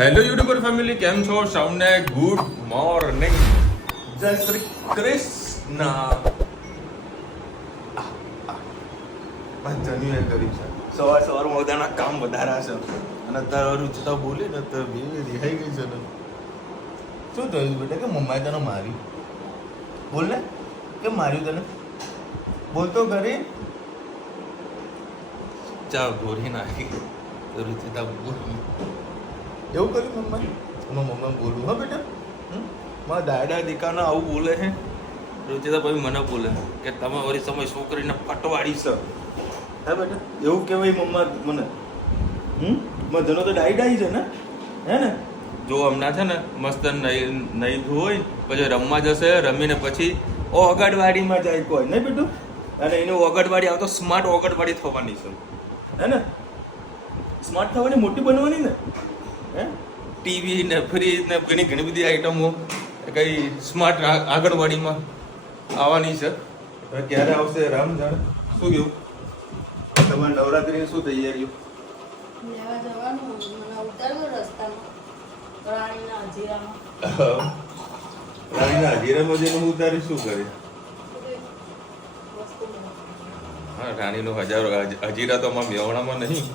Hello YouTuber family, કેમ છો? સૌને ગુડ મોર્નિંગ, જય શ્રી કૃષ્ણ. જન્યું કરી છે સવાર બધાના કામ વધારા છે અને અત્યારે રૂચિતા બોલી ને તો બે રિહાઈ ગઈ છે ને. શું થયું બેટા? કે મમ્માએ તને માર્યું? બોલ ને, કેમ માર્યું તને? બોલતો ઘરે ચા ગોરી નાખી તો રૂચિતા બોલી એવું કર્યું મમ્મા? મમ્મા બોલું હા બેટા? મારા દાદા દીકાના આવું બોલે છે. રૂચિતા ભાઈ મને બોલે કે તમે વળી સમય છોકરીને ફટવાડી છે. હા બેટા એવું કહેવાય મમ્મા મને? મધનો તો ડાઈ છે ને, હે ને? જો હમણાં છે ને મસ્ત નહીં હોય પછી રમવા જશે, રમીને પછી ઓગણવાડીમાં જાય કોઈ નહીં બેટું. અને એની ઓગણવાડી આવતો સ્માર્ટ ઓગણવાડી થવાની છે, હે ને? સ્માર્ટ થવાની, મોટી બનવાની ને, હે? ટીવી ને ફ્રીજ ને ઘણી બધી આઈટમો કઈ સ્માર્ટ આંગણવાડીમાં આવવાની છે. હવે ક્યારે આવશે રામ જાણે. શું કેવું તમારે નવરાત્રીની શું તૈયારીઓ? લેવા જવાનું, મને ઉતારવો રસ્તામાં રાણીના હજીરામાં. રાણીના હજીરામાં જઈને હું ઉતારી શું કરે? હા, રાણીનો હજીરા તો અમારા મેવાડામાં નહીં,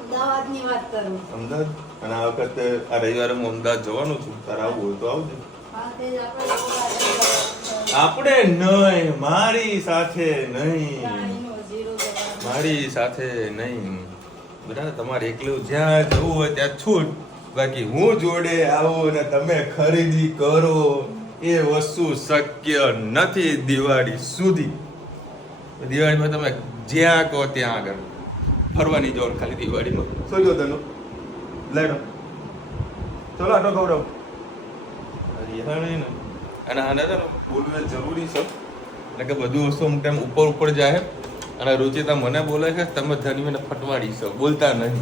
અમદાવાદની વાત કરું. અમદાવાદ. અને આ વખતે આ રવિવારે હું અમદાવાદ જવાનું છું. તારે આવવું હોય તો આવજે. હા, તે જ આપણે આપણે નહીં, મારી સાથે નહીં, રાણીનો હજીરો જવાનું. મારી સાથે નહીં. બરાબર, તમારે એકલું જ્યાં જવું હોય ત્યાં છૂટ, બાકી હું જોડે આવું ને તમે ખરીદી કરો એ વસ્તુ શક્ય નથી દિવાળી સુધી. દિવાળીમાં તમે જ્યાં કહો ત્યાં આગળ ફરવાની જવાનું ખાલી દિવાળીમાં. શું જો તને લેડો ચલો આટો ગૌરવ રિહાણી ને. અને આને છે ને બોલવું જરૂરી છે એટલે કે બધું વસ્તુ અમુક ટાઈમ ઉપર જાય. અને રૂચિતા મને બોલે છે તમે ધનવીને ફટવાડી છો, બોલતા નહીં.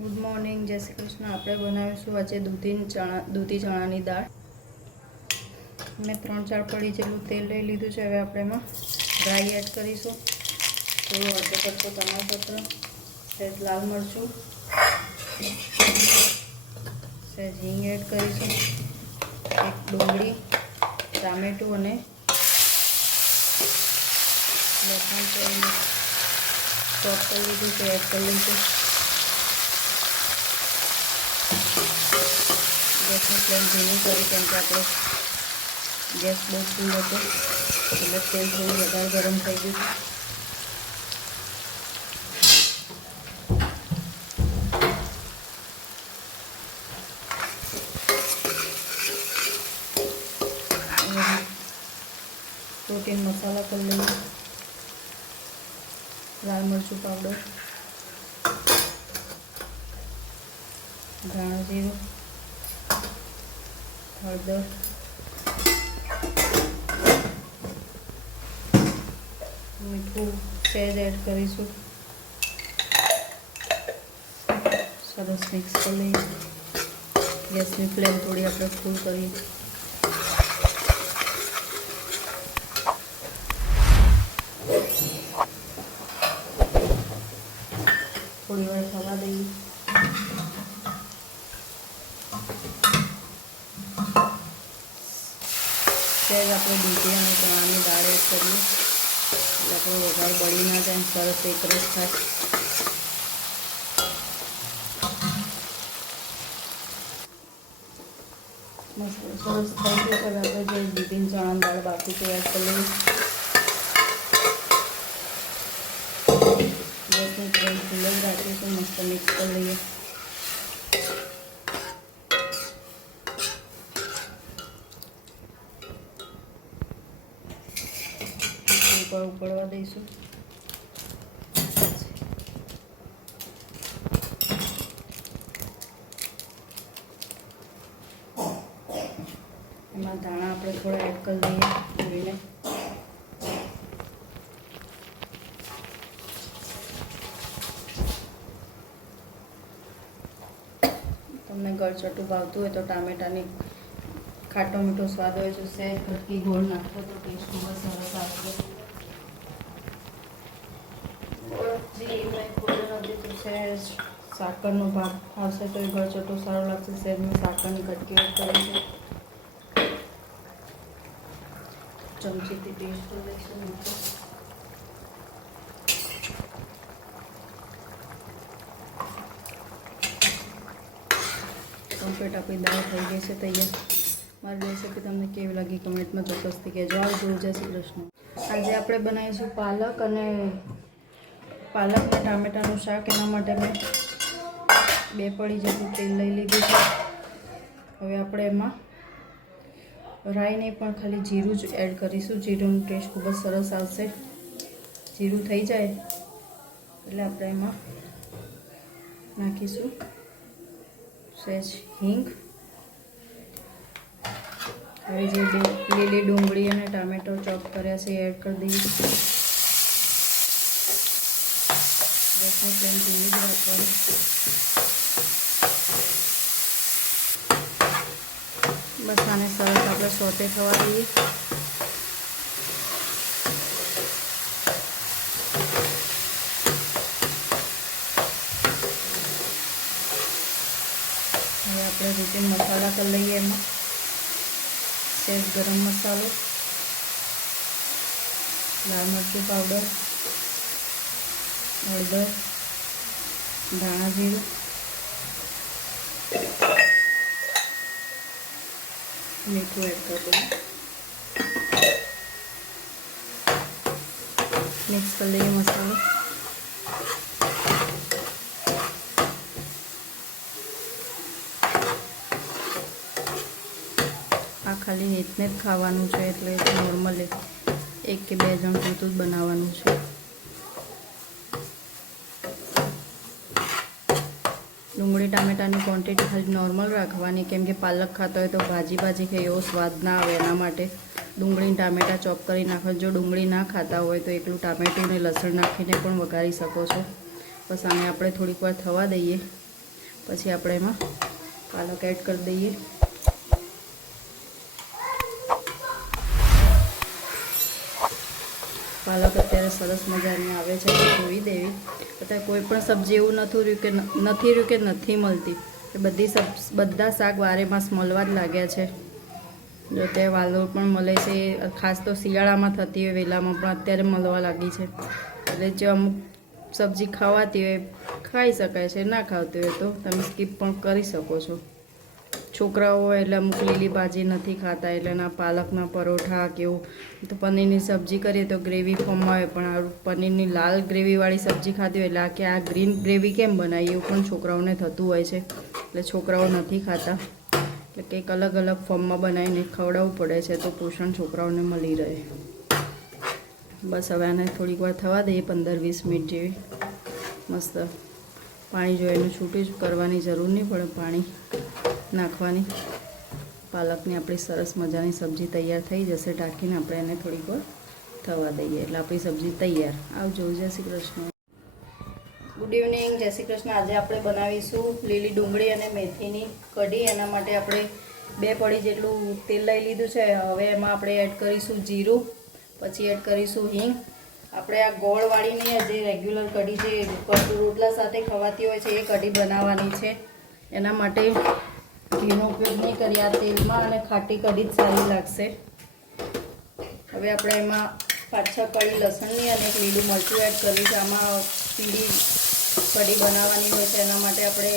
ગુડ મોર્નિંગ, જય શ્રી કૃષ્ણ. આપણે બનાવીશું આજે દૂધી ચણાની દાળ. મેં 3-4 પડી જેટલું તેલ લઈ લીધું છે. હવે આપણે એમાં ડ્રાય એડ કરીશું, થોડું અડધો કટકો ટમાટર, સહેજ લાલ મરચું, સહેજ હિંગ એડ કરીશું, એક ડુંગળી, ટામેટું અને લસણ ચોપ કરી લીધું છે, એડ કરી લઈશું. ગેસની ફ્લેમ ધીમી કરી, કેમ કે આપણે ગેસ બહુ ફૂલ હતો એટલે તેલ થોડું વધારે ગરમ થઈ ગયું છે. પ્રોટીન મસાલા કરી લઈએ. લાલ મરચું પાવડર, ધાણા જીરું, હળદર, મીઠું સહેજ એડ કરીશું. સરસ મિક્સ કરી લઈએ. ગેસની ફ્લેમ થોડી આપણે ફૂલ કરીએ. થોડી વાર થવા દઈએ. સહેજ આપણે દૂધી અને ચણાની દાળ એડ કરીએ એટલે આપણો વઘાર બળી ના જાય, સરસ એકરસ થાય. સરસ થઈ ગયું. હવે આપણે જે દૂધી ચણાની દાળ બાકી છે એડ કરી લઈએ. ગેસની ફ્લેમ ફૂલ જ રાખીશું, મસ્ત મિક્સ કરી લઈએ. ઉકળવા દઈશું. એમાં ધાણા આપણે થોડા એડ કરી દઈએ પૂરીને. તમને ગળચટું ભાવતું હોય તો ટામેટાની ખાટો મીઠો સ્વાદ હોય છે, સહેજ કટકી ગોળ નાખો તો ટેસ્ટ ખૂબ જ સરસ આવશે. સહેજ સાકરનો ભાગ આવશે તો એ ગળચટો સારો લાગશે. સહેજ મેં સાકરની કટકી એડ કરી છે. ચમચીથી ટેસ્ટ લઈશું મીઠું. કમ્પ્લીટ આપણી દાળ થઈ ગઈ છે તૈયાર. મારી રેસીપી તમને કેવી લાગી કમેન્ટમાં ચોક્કસથી કહેજો. આવજો. જય શ્રી કૃષ્ણ. આજે આપણે બનાવીશું પાલક અને ટામેટાનું શાક. એના માટે મેં 2 પડી જેટલું તેલ લઈ લીધું છે. હવે આપણે એમાં રાઈ નહીં પણ ખાલી જીરું જ એડ કરીશું. જીરુંનો ટેસ્ટ ખૂબ જ સરસ આવશે. જીરું થઈ જાય એટલે આપણે એમાં નાખીશું સહેજ હિંગ. હવે જે લીલી ડુંગળી અને ટામેટો ચોપ કર્યા છે એ એડ કરી દઈએ. ગેસની ફ્લેમ ધીમી જ રાખવાની. બસ આને સરસ આપણે સોતે થવા દઈએ. હવે આપણે રૂટીન મસાલા કરી લઈએ. એમાં સહેજ ગરમ મસાલો, લાલ મરચું પાવડર, હળદર, ધાણા જીરું, મીઠું એડ કરી દઈએ. મિક્સ કરી લઈએ મસાલો. આ ખાલી રીતને જ ખાવાનું છે એટલે નોર્મલી 1 કે 2 જણ પૂરતું જ બનાવવાનું છે. ડુંગળી ટામેટાની ક્વોન્ટિટી ખાલી નોર્મલ રાખવાની, કેમ કે પાલક ખાતા હોય તો ભાજી ખાઈ એવો સ્વાદ ના આવે. એના માટે ડુંગળી ટામેટા ચોપ કરી નાખો. જો ડુંગળી ના ખાતા હોય તો એકલું ટામેટું ને લસણ નાખીને પણ વઘારી શકો છો. બસ આને આપણે થોડીક વાર થવા દઈએ. પછી આપણે એમાં પાલક એડ કરી દઈએ. પાલક અત્યારે સરસ મજાની આવે છે તો જોઈ દેવી. અત્યારે કોઈ પણ સબ્જી એવું નથી રહ્યું કે નથી મળતી. બધા શાક વારે માસ મળવા જ લાગ્યા છે. જો તે વાલોળ પણ મળે છે, ખાસ તો શિયાળામાં થતી હોય વેલામાં, પણ અત્યારે મળવા લાગી છે. એટલે જે અમુક સબ્જી ખાવાતી હોય ખાઈ શકાય છે, ના ખાવતી હોય તો તમે સ્કીપ પણ કરી શકો છો. છોકરાઓ હોય એટલે અમુક લીલી ભાજી નથી ખાતા, એટલે ના પાલકના પરોઠા કેવું તો પનીરની સબ્જી કરીએ તો ગ્રેવી ફોર્મમાં આવે. પણ આ પનીરની લાલ ગ્રેવીવાળી સબ્જી ખાતી હોય એટલે આ ગ્રીન ગ્રેવી કેમ બનાવી એવું પણ છોકરાઓને થતું હોય છે. એટલે છોકરાઓ નથી ખાતા એટલે કંઈક અલગ ફોર્મમાં બનાવીને ખવડાવવું પડે છે તો પોષણ છોકરાઓને મળી રહે. બસ હવે આને થોડીક વાર થવા દઈએ, 15-20 મિનિટ જેવી. મસ્ત પાણી જો એનું છૂટું જ કરવાની જરૂર નહીં પડે, પાણી નાખવાની. પાલકની આપણી સરસ મજાની સબ્જી તૈયાર થઈ જશે. ઢાંકીને આપણે એને થોડીક વાર થવા દઈએ એટલે આપણી સબ્જી તૈયાર. આવજો. જય શ્રી કૃષ્ણ. Good evening. જય શ્રી કૃષ્ણ. આજે આપણે બનાવીશું લીલી ડુંગળી અને મેથીની કઢી. એના માટે આપણે 2 પડી જેટલું તેલ લઈ લીધું છે. હવે એમાં આપણે એડ કરીશું જીરું, પછી એડ કરીશું હિંગ. આપણે આ ગોળવાળીની જે રેગ્યુલર કઢી જે રોટલા સાથે ખવાતી હોય છે એ કઢી બનાવવાની છે. એના માટે ઘીનો ઉપયોગ નહીં કરીએ. આ તેલમાં અને ખાટી કઢી જ સારી લાગશે. હવે આપણે એમાં 5-6 કળી લસણની અને 1 લીલું મરચું એડ કરવી છે. આમાં પીળી કઢી બનાવવાની હોય છે. એના માટે આપણે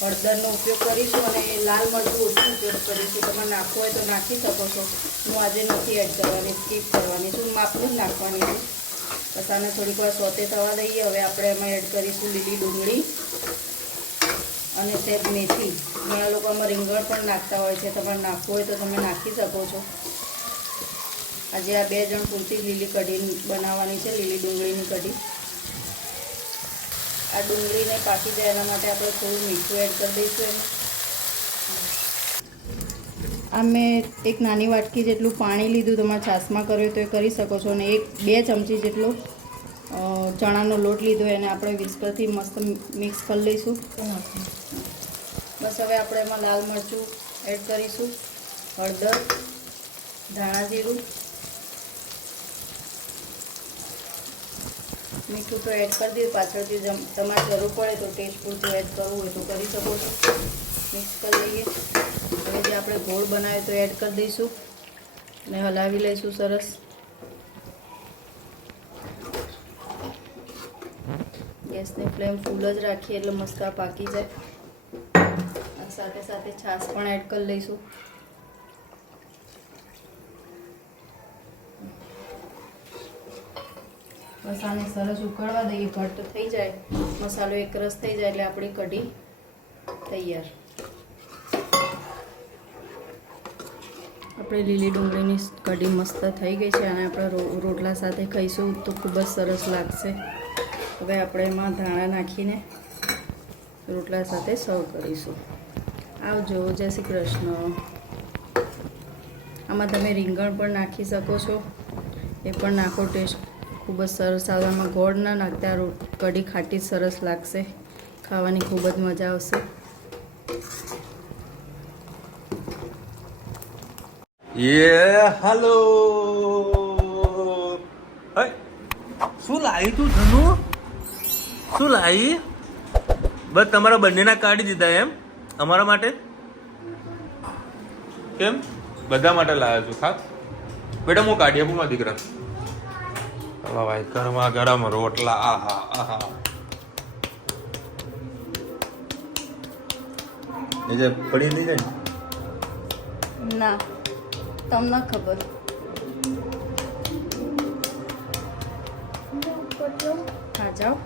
હળદરનો ઉપયોગ કરીશું અને લાલ મરચું ઓછું ઉપયોગ કરીશું. તમે નાખવું હોય તો નાખી શકો છો. હું આજે નથી એડ કરવાની, સ્કીપ કરવાની છું. માપનું જ નાખવાની છું. બસ આને થોડીક વાર સોતે થવા દઈએ. હવે આપણે એમાં એડ કરીશું લીલી ડુંગળી અને સહેજ મેથી. ઘણા લોકો આમાં રીંગણ પણ નાખતા હોય છે. તમારે નાખવું હોય તો તમે નાખી શકો છો. આજે આ 2 જણ પૂરતી લીલી કઢી બનાવવાની છે, લીલી ડુંગળીની કઢી. આ ડુંગળીને પાકી જાય એના માટે આપણે થોડું મીઠું એડ કરી દઈશું એમાં. આ મેં 1 નાની વાટકી જેટલું પાણી લીધું. તમારે છાશમાં કર્યું તો એ કરી શકો છો. અને 1-2 ચમચી જેટલો ચણાનો લોટ લીધો, એને આપણે વિસ્કરથી મસ્ત મિક્સ કરી લઈશું. બસ હવે આપણે એમાં લાલ મરચું એડ કરીશું, હળદર, ધાણા જીરું, મીઠું તો એડ કરી દીધું, પાછળથી તમારે જરૂર પડે તો ટેસ્ટ પૂરતું એડ કરવું હોય તો કરી શકો છો. મિક્સ કરી લઈએ. હવે જે આપણે ગોળ બનાવ્યો તો એડ કરી દઈશું અને હલાવી લઈશું સરસ. ગેસની ફ્લેમ ફૂલ જ રાખીએ એટલે મસ્ત પાકી જાય. અને સાથે સાથે છાશ પણ એડ કરી લઈશું. બસ આને સરસ ઉકળવા દઈએ. ઘટ્ટ થઈ જાય, મસાલો એકરસ થઈ જાય એટલે આપણી કઢી તૈયાર. આપણે લીલી ડુંગળીની કઢી મસ્ત થઈ ગઈ છે અને આપણે રોટલા સાથે ખાઈશું તો ખૂબ જ સરસ લાગશે. હવે આપણે એમાં ધાણા નાખીને રોટલા સાથે સર્વ કરીશું. આવજો. જય શ્રી કૃષ્ણ. આમાં તમે રીંગણ પણ નાખી શકો છો, એ પણ નાખો. ટેસ્ટ ખૂબ જ સરસ આવે. આમાં ગોળ ના નાખતા કઢી ખાટી સરસ લાગશે, ખાવાની ખૂબ જ મજા આવશે. હાલો. શું લાવી તું ધનુ? શું લાવી? બસ તમારા બંનેના કાઢી દીધા એમ? અમારા માટે કેમ? બધા માટે લાવ્યા છું. ખાસ બેટા હું કાઢી આપું મારા દીકરા. ચલો ભાઈ, ગરમા ગરમ રોટલા. આહા આહા. એ જે પડી નહીં જાય ના, તમને ખબર. હા જાઓ.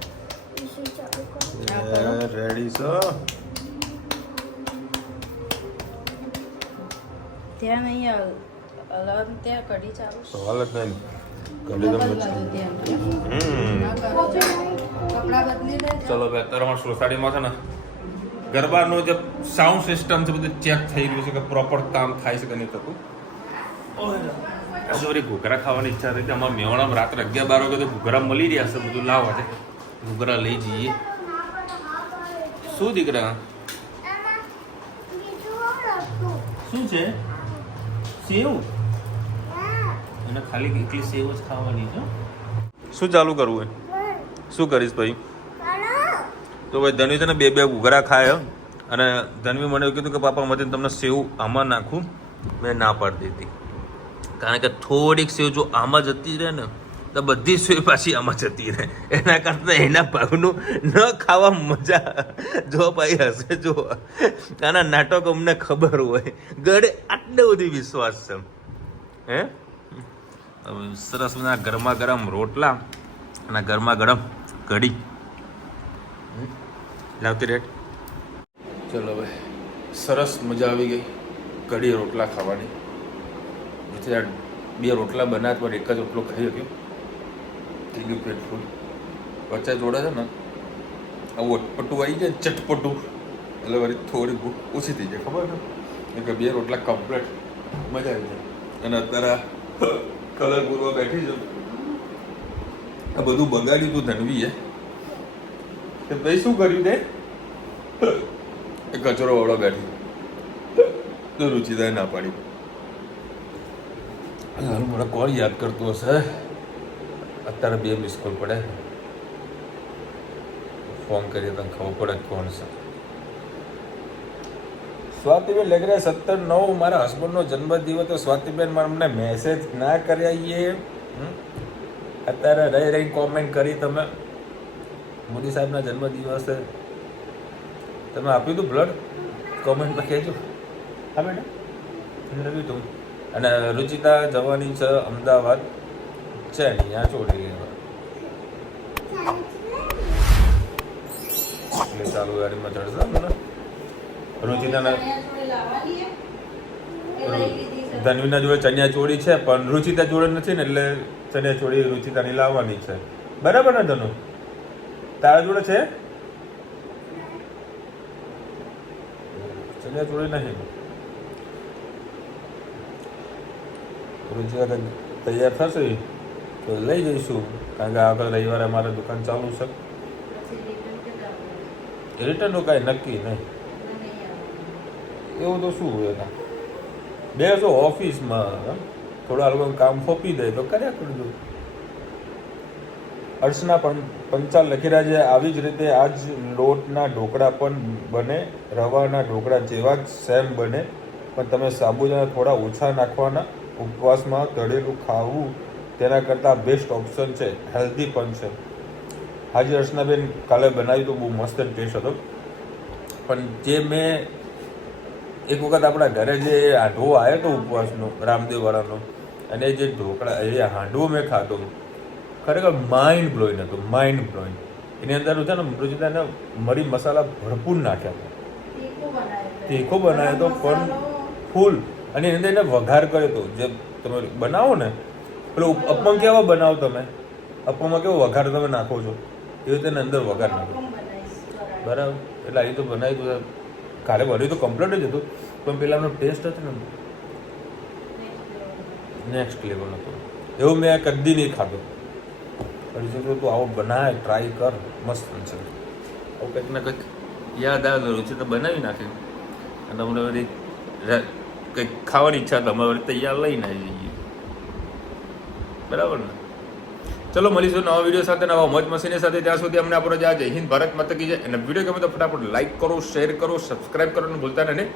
રેડી છો? ત્યાં નહીં અલાર્મ, ત્યાં કઢી ચાલુ. સવાલ જ નહીં. ચલો ભાઈ, અત્યારે અમારા સોસાયટીમાં છે ને ગરબાનું જે સાઉન્ડ સિસ્ટમ છે બધું ચેક થઈ રહ્યું છે કે પ્રોપર કામ થાય છે કે નહીં થતું. સોરી, ઘૂઘરા ખાવાની ઈચ્છા થઈ. અમારા મેવાડામાં રાત્રે 11-12 વાગે તો ઘૂઘરા મળી રહ્યા છે. બધું લાવવા છે, ઘૂઘરા લઈ જઈએ. શું દીકરા? શું છે? સેવ? અને ખાલી એકલી સેવ જ ખાવાની છે. શું ચાલુ કરવું હોય? શું કરીશ ભાઈ? તો ભાઈ ધનવી છે ને 2 ઘૂઘરા ખાય અને ધનવી મને એવું કીધું કે પાપા મતે તમને સેવ આમાં નાખું. મેં ના પાડી દીધી, કારણ કે થોડીક સેવ જો આમાં જતી રહે ને તો બધી સેવ પાછી આમાં જતી રહે. એના કરતાં એના ભાગનું ન ખાવા મજા. જો ભાઈ હશે, જો આના નાટક અમને ખબર હોય. ગળે આટલો બધી વિશ્વાસ છે. હે સરસ મજાના ગરમા ગરમ રોટલા અને ગરમા ગરમ કઢી લાવતી રેટ. ચલો ભાઈ, સરસ મજા આવી ગઈ કઢી રોટલા ખાવાની. 2 રોટલા બનાવ્યા પણ એક જ રોટલો ખાઈ શક્યો. થઈ ગયું પેટ ફૂલ. વચ્ચે જોડે છે ને આવું અટપટું આવી જાય, ચટપટું, એટલે વળી થોડી ભૂખ ઓછી થઈ જાય. ખબર ને કે 2 રોટલા કમ્પ્લીટ મજા આવી જાય. અને અત્યારે કલર પૂરવા બેઠી છે. આ બધું બગાડ્યું તું ધનવીએ કે ભાઈ શું કર્યું તે? એ કચરો વાળો બેઠી તો રુચિદાએ ના પાડી. હારું, મને કોણ યાદ કરતું હશે? અત્યારે 2 મિસ કોલ પડે. ફોન કરીએ તને ખબર પડે કોણ છે. સ્વાતિબેન લગ રહ્યા 17/9 મારા હસબન્ડનો જન્મદિવસ. તો સ્વાતિબેન અમને મેસેજ ના કર્યા. અત્યારે રહી કોમેન્ટ કરી તમે. મોદી સાહેબના જન્મદિવસે તમે આપ્યું હતું બ્લડ? કોમેન્ટમાં કહેજો. હા બેટા, લવી તું. અને રુચિતા જવાની છે અમદાવાદ ચણિયા ચોળી લેવા. એટલે ચાલુ ગાડીમાં ચડશે મને. રુચિતાના ધનવીના જોડે ચણિયા ચોળી છે પણ રુચિતા જોડે નથી ને, એટલે ચણિયા ચોળી રુચિતાની લાવવાની છે. બરાબર ને ધનુ? તારા જોડે છે ચણિયા ચોળી? નહીં. રુચિતા તૈયાર થશે તો લઈ જઈશું, કારણ કે આગળ રવિવારે અમારે દુકાન ચાલુ છે. રિટર્નનું કાંઈ નક્કી નહીં. એવું તો શું હોય એના બેસો ઓફિસમાં, થોડા લોકો કામ સોંપી દે તો કર્યા કરજો. અર્ચના પણ પંચાલ લખી રહ્યા છે આવી જ રીતે આ જ લોટના ઢોકળા પણ બને, રવાના ઢોકળા જેવા જ સેમ બને, પણ તમે સાબુદાણા થોડા ઓછા નાખવાના. ઉપવાસમાં તળેલું ખાવું તેના કરતાં બેસ્ટ ઓપ્શન છે, હેલ્ધી પણ છે. હાજી અર્ચનાબેન કાલે બનાવ્યું તો બહુ મસ્ત ટેસ્ટ હતો. પણ જે મેં એક વખત આપણા ઘરે જે હાંડવો આવ્યો હતો ઉપવાસનો રામદેવવાળાનો, અને જે ઢોકળા એ હાંડવો મેં ખાધો, ખરેખર માઇન્ડ બ્લોઈંગ હતું, માઇન્ડ બ્લોઈંગ. એની અંદર છે ને રુચિતાને મરી મસાલા ભરપૂર નાખ્યા હતા, તીખો બનાવ્યો હતો પણ ફૂલ. અને એની અંદર એને વઘાર કર્યો હતો. જે તમે બનાવો ને પેલો અપમ કેવા બનાવો તમે, અપમમાં કેવો વઘાર તમે નાખો છો એ રીતે એની અંદર વઘાર નાખો, બરાબર. એટલે અહીં તો બનાવી તો કાલે બન્યું તો કમ્પ્લીટ જ હતું, પણ પેલાનો ટેસ્ટ હતો ને નેક્સ્ટ લેવલ હતો. એવું મેં કદી નહીં ખાધું. તું આવો બનાય, ટ્રાય કર, મસ્ત બનશે. આવું કંઈક ને કંઈક યાદ આવે તો તો બનાવી નાખે. અને અમને બધી કંઈક ખાવાની ઈચ્છા તો અમે તૈયાર લઈને આવી જઈએ, બરાબર ને. ચલો મળીશું નવા વિડીયો સાથે, નવા મોજ મસ્તીની સાથે. ત્યાં સુધી અમને આપણો જય હિન્દ, ભારત માતા કી જય. અને વિડીયો ગમે તો ફટાફટ લાઈક કરો, શેર કરો, સબસ્ક્રાઈબ કરવાનું ભૂલતા નહીં.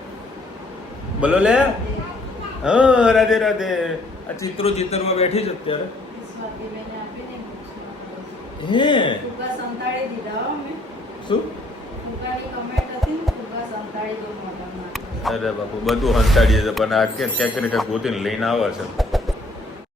બોલો લે. હા, રાધે રાધે. આ ચિત્રમાં બેઠી છે અત્યારે. હે શું? અરે બાપુ બધું હંતાડીએ છે, પણ આ ક્યાંક ને ક્યાંક ગોતીને લઈને આવે છે.